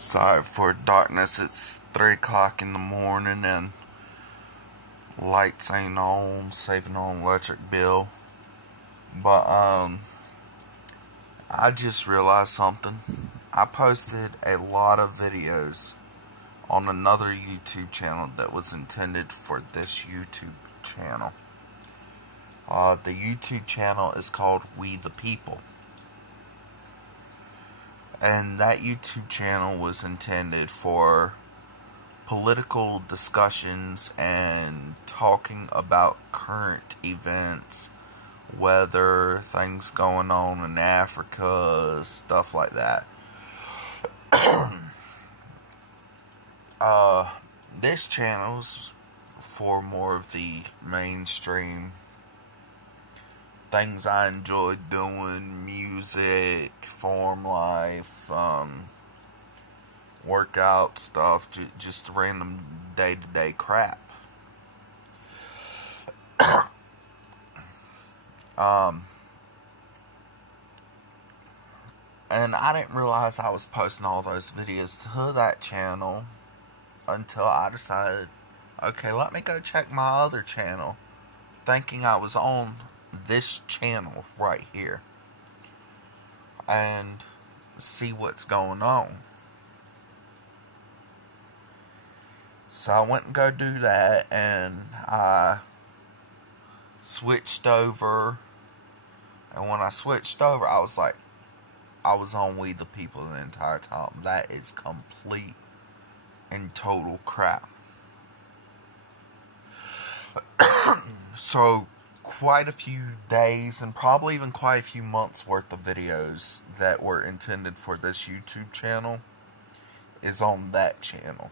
Sorry for darkness. It's 3 o'clock in the morning and lights ain't on, saving on electric bill. But I just realized something. I posted a lot of videos on another YouTube channel that was intended for this YouTube channel. The YouTube channel is called We the People. And that YouTube channel was intended for political discussions and talking about current events, weather, things going on in Africa, stuff like that. This channel's for more of the mainstream things I enjoy doing: music, farm life, workout stuff, just random day-to-day crap. And I didn't realize I was posting all those videos to that channel until I decided, okay, let me go check my other channel, thinking I was on this channel right here and see what's going on. So I went and go do that, and I switched over, and when I switched over, I was like, I was on We the People the entire time. That is complete and total crap. So quite a few days and probably even quite a few months worth of videos that were intended for this YouTube channel is on that channel.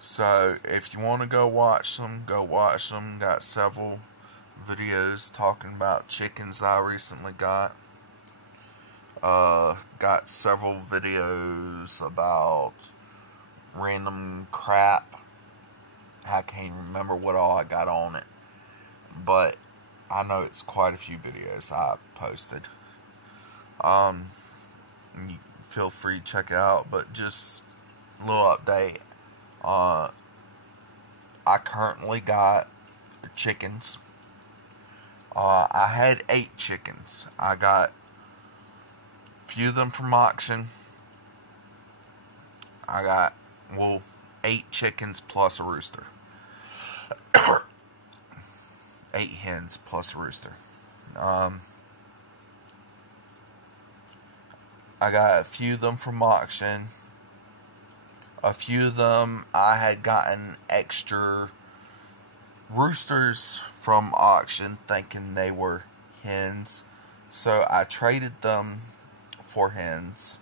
So if you want to go watch them, go watch them. Got several videos talking about chickens I recently got. Got several videos about random crap. I can't remember what all I got on it, but I know it's quite a few videos I posted. You feel free to check it out, but just a little update. I currently got chickens. I had 8 chickens. I got a few of them from auction. I got, 8 chickens plus a rooster. 8 hens plus a rooster. I got a few of them from auction. A few of them I had gotten extra roosters from auction thinking they were hens. So I traded them for hens.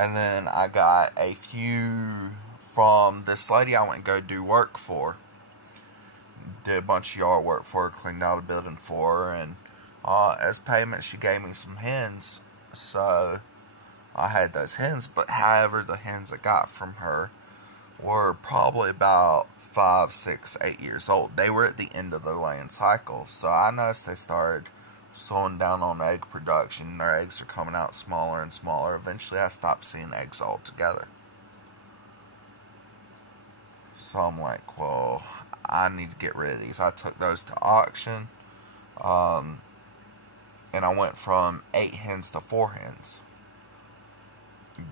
And then I got a few from this lady I went and go do work for. Did a bunch of yard work for her, cleaned out a building for her, and as payment she gave me some hens. So I had those hens, but however, the hens I got from her were probably about 5, 6, 8 years old. They were at the end of their laying cycle, so I noticed they started slowing down on egg production. Their eggs are coming out smaller and smaller. Eventually I stopped seeing eggs altogether. So I'm like, well, I need to get rid of these. I took those to auction, and I went from 8 hens to 4 hens.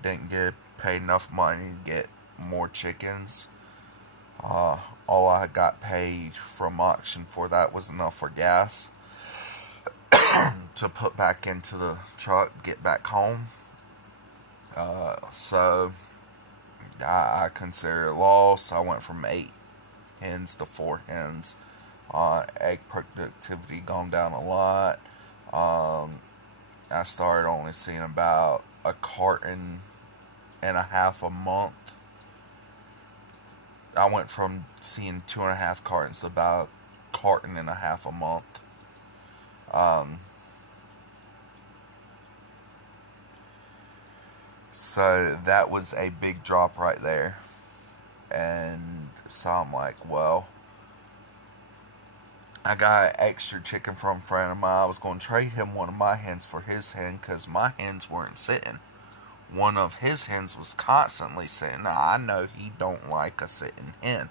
Didn't get paid enough money to get more chickens. All I got paid from auction for that was enough for gas to put back into the truck, get back home. So I consider it a loss. I went from 8 hens to 4 hens. Egg productivity gone down a lot. I started only seeing about a carton and a half a month. I went from seeing 2.5 cartons to about a carton and a half a month. So that was a big drop right there. And so I'm like, well, I got extra chicken from a friend of mine. I was going to trade him one of my hens for his hen because my hens weren't sitting. One of his hens was constantly sitting. Now, I know he don't like a sitting hen.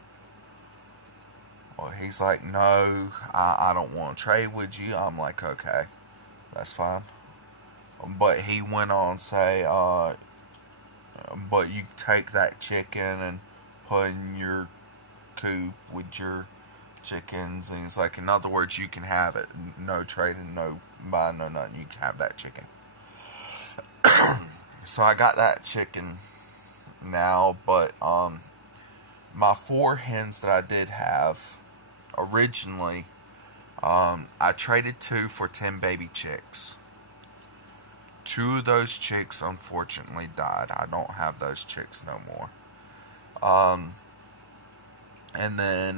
Well, he's like, no, I don't want to trade with you. I'm like, okay, that's fine. But he went on to say, but you take that chicken and put in your coop with your chickens. And he's like, in other words, you can have it. No trading, no buying, no nothing. You can have that chicken. So I got that chicken now, but my 4 hens that I did have originally, I traded 2 for 10 baby chicks. 2 of those chicks unfortunately died. I don't have those chicks no more. And then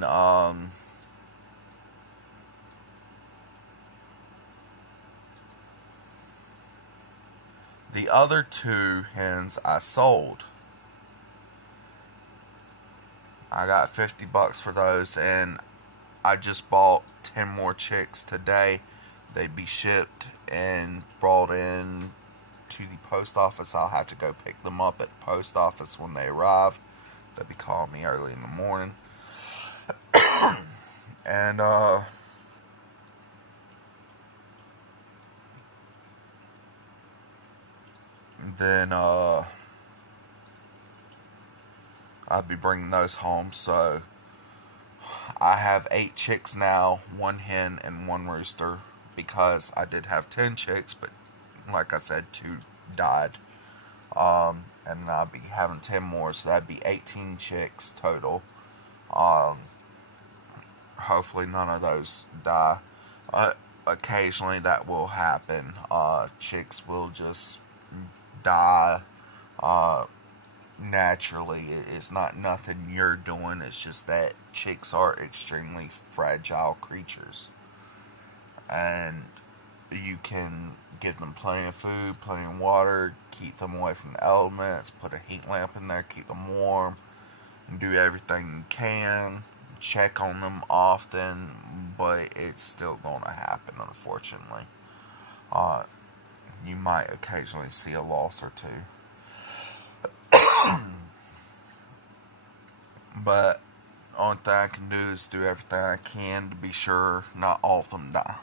the other 2 hens I sold. I got $50 for those, and I just bought 10 more chicks today. They'd be shipped and brought in to the post office. I'll have to go pick them up at the post office when they arrive. They'll be calling me early in the morning. And then I'll be bringing those home. So I have 8 chicks now, 1 hen and 1 rooster, because I did have 10 chicks, but like I said, 2 died. And I'll be having 10 more, so that'd be 18 chicks total. Hopefully none of those die. Occasionally that will happen. Chicks will just die naturally. It's not nothing you're doing. It's just that chicks are extremely fragile creatures, and you can give them plenty of food, plenty of water, keep them away from the elements, put a heat lamp in there, keep them warm, and do everything you can. Check on them often, but it's still going to happen, unfortunately. You might occasionally see a loss or 2. But only thing I can do is do everything I can to be sure not all of them die.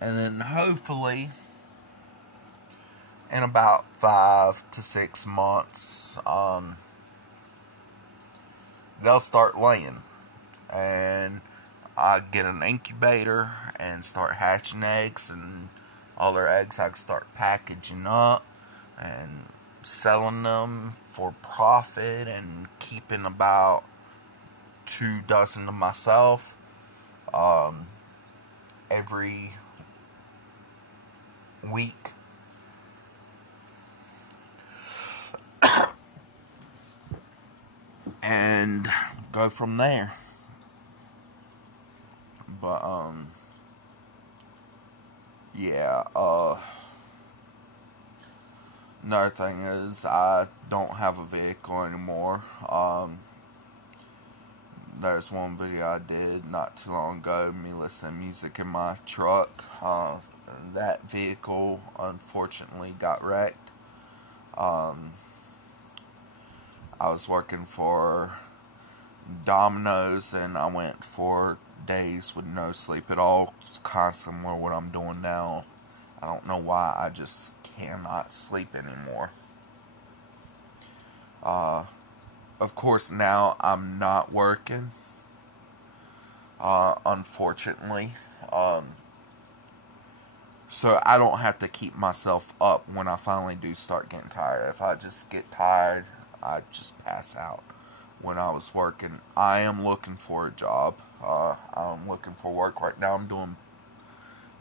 And then hopefully in about 5 to 6 months, they'll start laying, and I get an incubator and start hatching eggs, and all their eggs I can start packaging up and selling them for profit, and keeping about 2 dozen of myself every week. And go from there. But yeah, another thing is I don't have a vehicle anymore. There's one video I did not too long ago, me listening to music in my truck. That vehicle unfortunately got wrecked. I was working for Domino's, and I went 4 days with no sleep at all. It's kind of similar to what I'm doing now. I don't know why, I just cannot sleep anymore. Of course, now I'm not working, unfortunately. So I don't have to keep myself up when I finally do start getting tired. If I just get tired, I just pass out. When I was working, I am looking for a job. I'm looking for work right now. I'm doing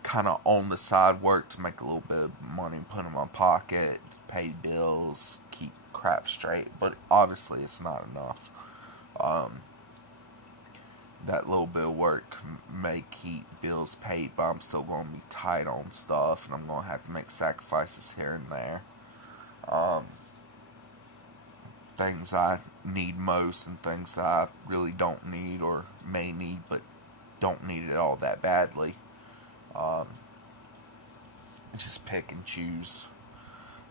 kind of on the side work to make a little bit of money, put in my pocket, pay bills, keep crap straight. But obviously it's not enough. That little bit of work may keep bills paid, but I'm still going to be tight on stuff, and I'm going to have to make sacrifices here and there. Things I need most, and things that I really don't need or may need but don't need it all that badly. Um, just pick and choose.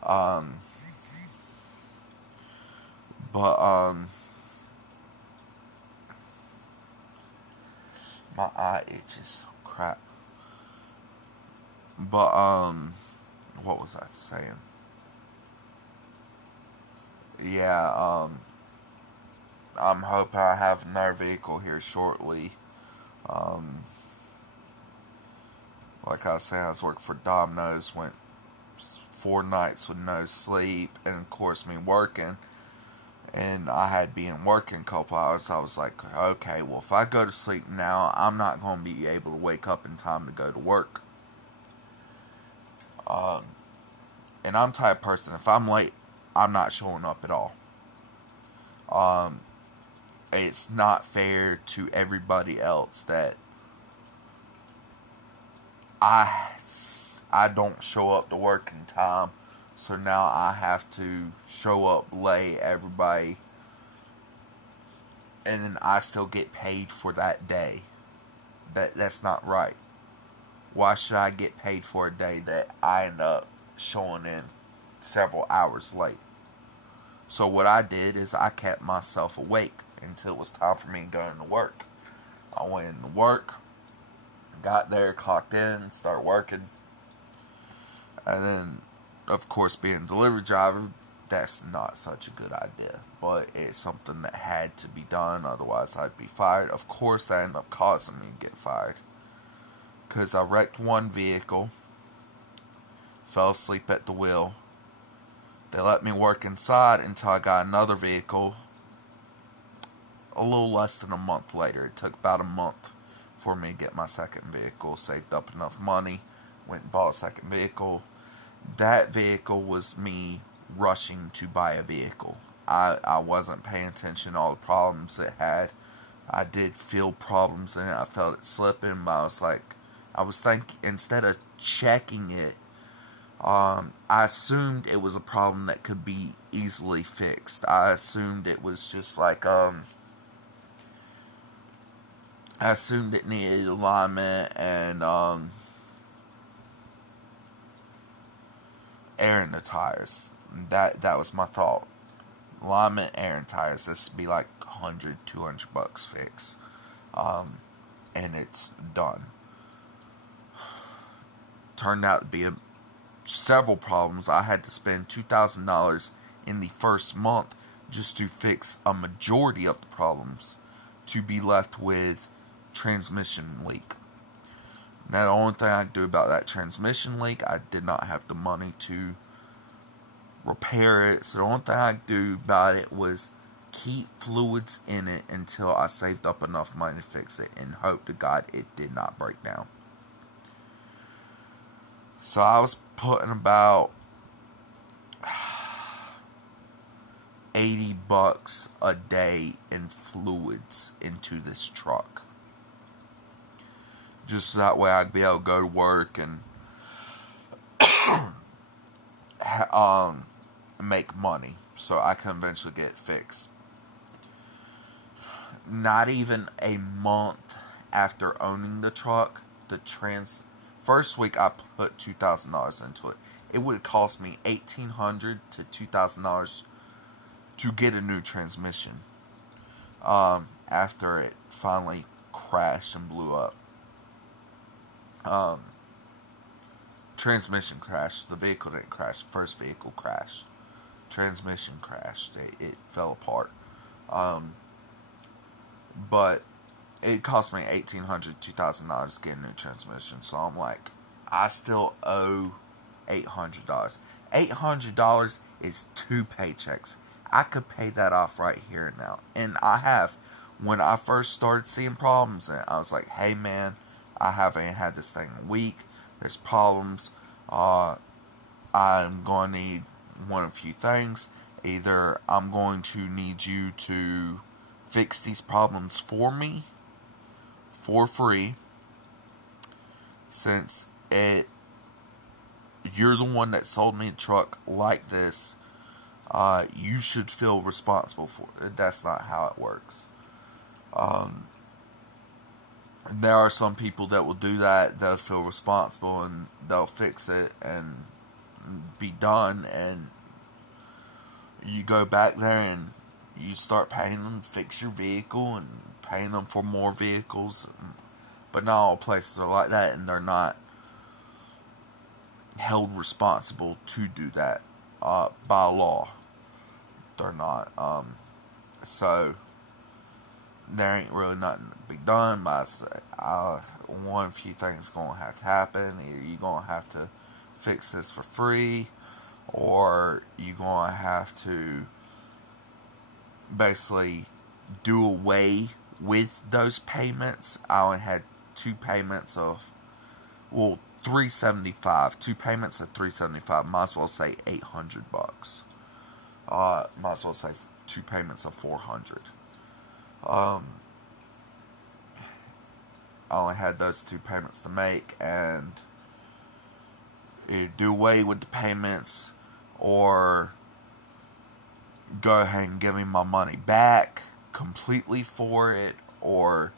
Um, but my eye itches. Crap. But what was I saying? Yeah, I'm hoping I have another vehicle here shortly. Um, like I said, I was working for Domino's, went 4 nights with no sleep, and of course me working, and I had been working a couple hours. I was like, okay, well, if I go to sleep now, I'm not going to be able to wake up in time to go to work. And I'm the type of person, if I'm late, I'm not showing up at all. It's not fair to everybody else that I don't show up to work in time, so now I have to show up late, everybody, and then I still get paid for that day. That's not right. Why should I get paid for a day that I end up showing in several hours late? So what I did is I kept myself awake until it was time for me to go into work. I went into work, got there, clocked in, started working. And then, of course, being a delivery driver, that's not such a good idea. But it's something that had to be done, otherwise I'd be fired. Of course, that ended up causing me to get fired. Because I wrecked one vehicle, fell asleep at the wheel. They let me work inside until I got another vehicle a little less than a month later. It took about a month for me to get my second vehicle. Saved up enough money, went and bought a second vehicle. That vehicle was me rushing to buy a vehicle. I wasn't paying attention to all the problems it had. I did feel problems in it. I felt it slipping, but I was thinking, instead of checking it, I assumed it was a problem that could be easily fixed. I assumed it was just like, I assumed it needed alignment and, air in the tires. That was my thought. Alignment, air in tires. This would be like $100-200 fix. And it's done. Turned out to be several problems. I had to spend $2,000 in the first month just to fix a majority of the problems, to be left with transmission leak. Now, the only thing I could do about that transmission leak, I did not have the money to repair it. So the only thing I could do about it was keep fluids in it until I saved up enough money to fix it, and hope to God it did not break down. So I was putting about $80 a day in fluids into this truck, just so that way I'd be able to go to work and make money, so I can eventually get it fixed. Not even a month after owning the truck, first week I put $2,000 into it. It would have cost me $1,800 to $2,000 to get a new transmission. After it finally crashed and blew up. Transmission crashed. The vehicle didn't crash. The first vehicle crashed. Transmission crashed. It fell apart. But it cost me $1,800, $2,000 to get a new transmission. So I'm like, I still owe $800. $800 is 2 paychecks. I could pay that off right here and now. And I have. When I first started seeing problems in it, I was like, hey man, I haven't had this thing in a week. There's problems. I'm going to need one of a few things. Either I'm going to need you to fix these problems for me for free, since you're the one that sold me a truck like this. you should feel responsible for it. That's not how it works. There are some people that will do that. They'll feel responsible and they'll fix it and be done. And you go back there and you start paying them to fix your vehicle and paying them for more vehicles. But not all places are like that, and they're not held responsible to do that by law. They're not. So there ain't really nothing to be done. But one few things gonna have to happen. Either you're gonna have to fix this for free, or you're gonna have to basically do away with those payments. I only had 2 payments of, well, $375. 2 payments of $375. Might as well say $800. Might as well say 2 payments of $400. I only had those 2 payments to make, and either do away with the payments or go ahead and give me my money back completely for it, or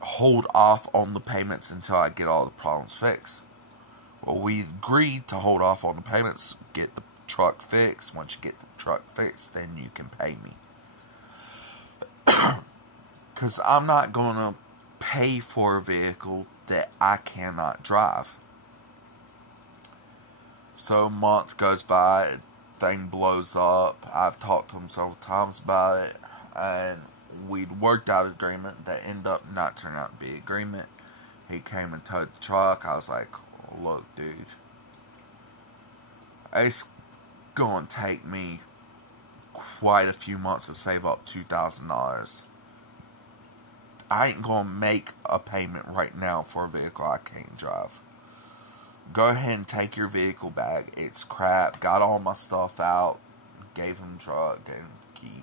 hold off on the payments until I get all the problems fixed. Well, we agreed to hold off on the payments, get the truck fixed. Once you get the truck fixed, then you can pay me. Because I'm not going to pay for a vehicle that I cannot drive. So a month goes by, thing blows up. I've talked to him several times about it, and we'd worked out an agreement that ended up not turning out to be an agreement. He came and towed the truck. I was like, look, dude, it's going to take me quite a few months to save up $2,000. I ain't going to make a payment right now for a vehicle I can't drive. Go ahead and take your vehicle back. It's crap. Got all my stuff out. Gave him the truck. Gave him the key.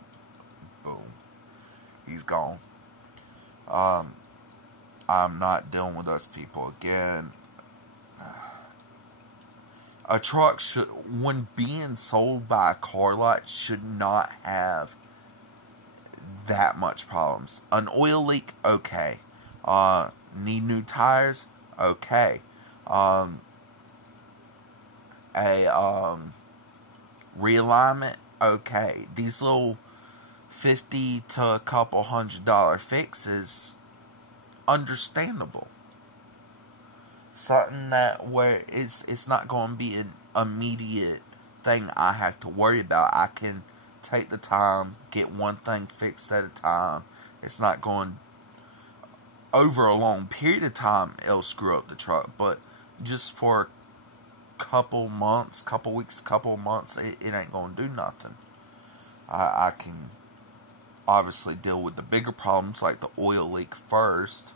Boom. He's gone. I'm not dealing with those people again. A truck should, when being sold by a car lot, should not have that much problems. An oil leak, okay. Need new tires, okay. Realignment, okay. These little $50 to a couple $100 fixes, understandable. Something that where it's not going to be an immediate thing I have to worry about. I can take the time, get one thing fixed at a time. It's not going over a long period of time. It'll screw up the truck, but just for a couple months, couple weeks, couple months, it ain't going to do nothing. I can obviously deal with the bigger problems like the oil leak first.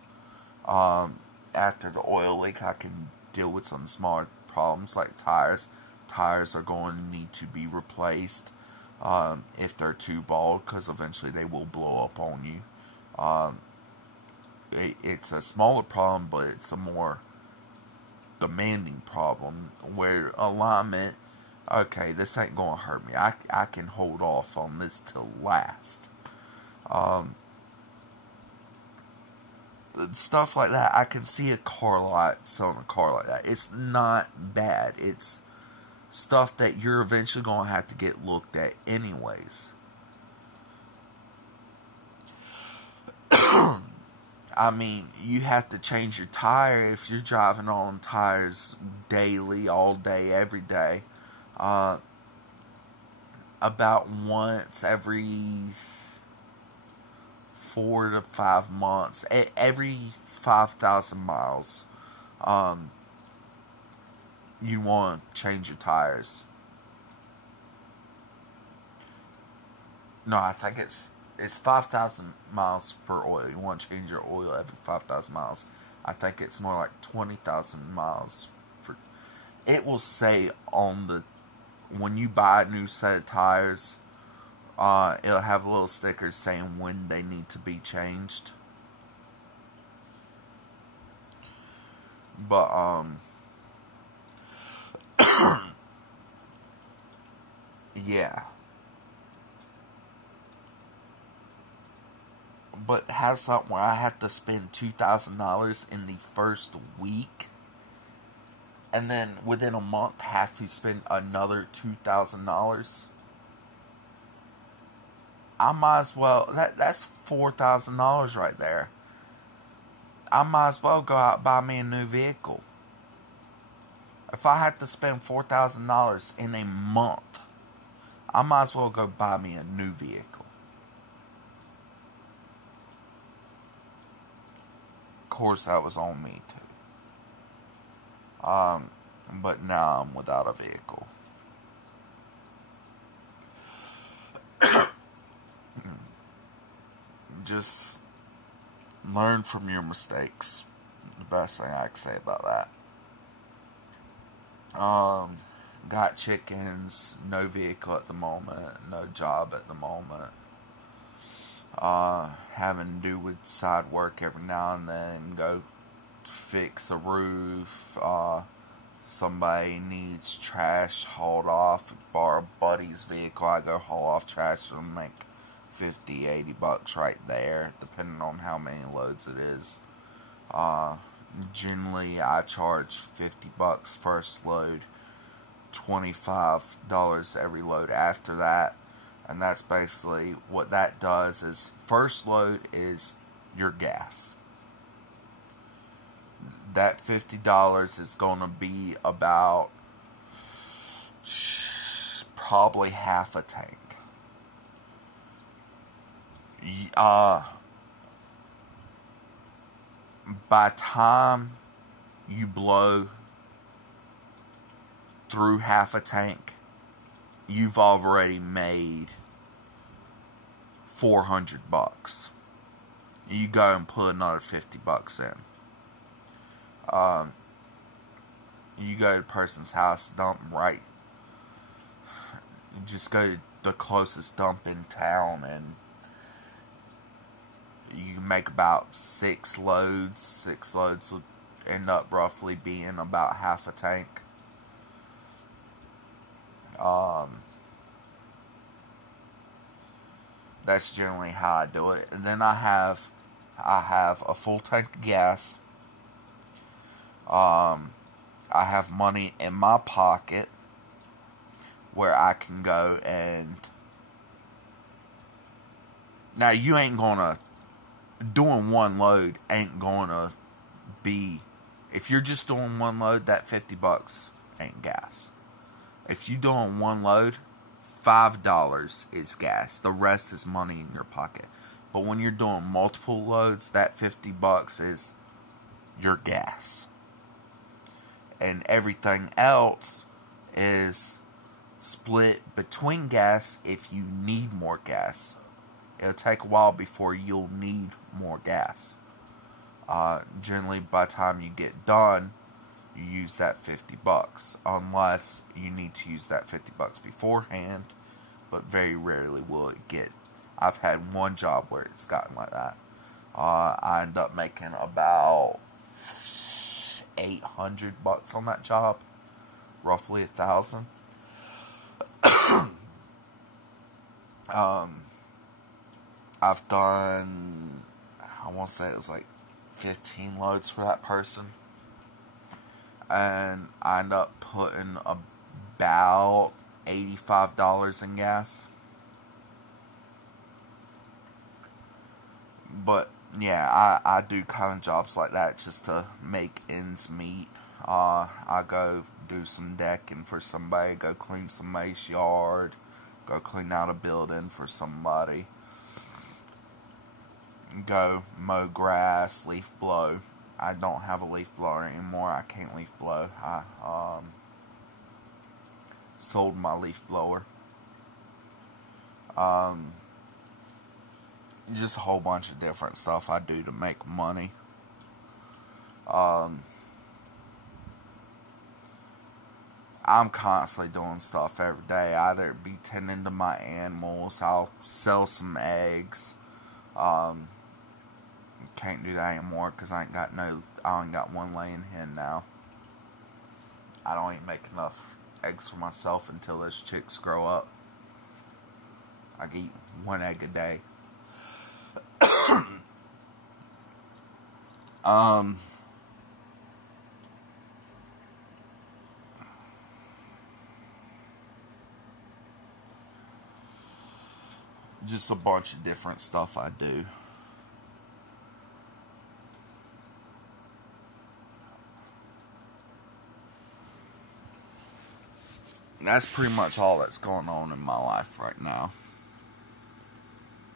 After the oil leak, I can deal with some smaller problems like tires. Tires are going to need to be replaced if they're too bald, because eventually they will blow up on you. It's a smaller problem, but it's a more demanding problem where alignment, okay, this ain't going to hurt me. I can hold off on this till last. Stuff like that. I can see a car lot selling a car like that. It's not bad. It's stuff that you're eventually going to have to get looked at anyways. I mean, you have to change your tire if you're driving on tires daily, all day, every day. About once every 4 to 5 months, every 5,000 miles, you want to change your tires. No, I think it's 5,000 miles per oil. You want to change your oil every 5,000 miles. I think it's more like 20,000 miles. It will say on the, when you buy a new set of tires, it'll have a little sticker saying when they need to be changed. But Yeah. But have something where I have to spend $2,000 in the first week, and then within a month have to spend another $2,000. I might as well. That's $4,000 right there. I might as well go out and buy me a new vehicle. If I had to spend $4,000 in a month, I might as well go buy me a new vehicle. Of course, that was on me too. But now I'm without a vehicle. Just learn from your mistakes. The best thing I can say about that. Got chickens, no vehicle at the moment, no job at the moment. Having to do with side work every now and then, go fix a roof. Somebody needs trash hauled off, borrow a buddy's vehicle, I go haul off trash and make $50-$80 right there, depending on how many loads it is. Generally, I charge $50 first load, $25 every load after that, and that's basically what that does. Is first load is your gas. That $50 is going to be about probably half a tank. By time you blow through half a tank, you've already made $400. You go and put another $50 in. You go to a person's house, dump right. You just go to the closest dump in town, and you make about 6 loads. 6 loads will end up roughly being about half a tank. That's generally how I do it. And then I have a full tank of gas. I have money in my pocket where I can go and... Now, you ain't gonna... Doing one load ain't gonna be... If you're just doing one load, that $50 ain't gas. If you're doing one load, $5 is gas. The rest is money in your pocket. But when you're doing multiple loads, that $50 is your gas. And everything else is split between gas if you need more gas. It'll take a while before you'll need more gas. Generally, by the time you get done, you use that $50, unless you need to use that $50 beforehand, but very rarely will it get. I've had one job where it's gotten like that. I end up making about $800 on that job, roughly $1,000. I've done, I want to say it was like 15 loads for that person, and I end up putting about $85 in gas. But yeah, I do kind of jobs like that just to make ends meet. I go do some decking for somebody, go clean somebody's yard, go clean out a building for somebody, go mow grass, leaf blow. I don't have a leaf blower anymore. I can't leaf blow. I sold my leaf blower. Just a whole bunch of different stuff I do to make money. I'm constantly doing stuff every day. Either it be tending to my animals, I'll sell some eggs. Can't do that anymore because I ain't got one laying hen now. I don't even make enough eggs for myself until those chicks grow up. I eat 1 egg a day. Just a bunch of different stuff I do. And that's pretty much all that's going on in my life right now.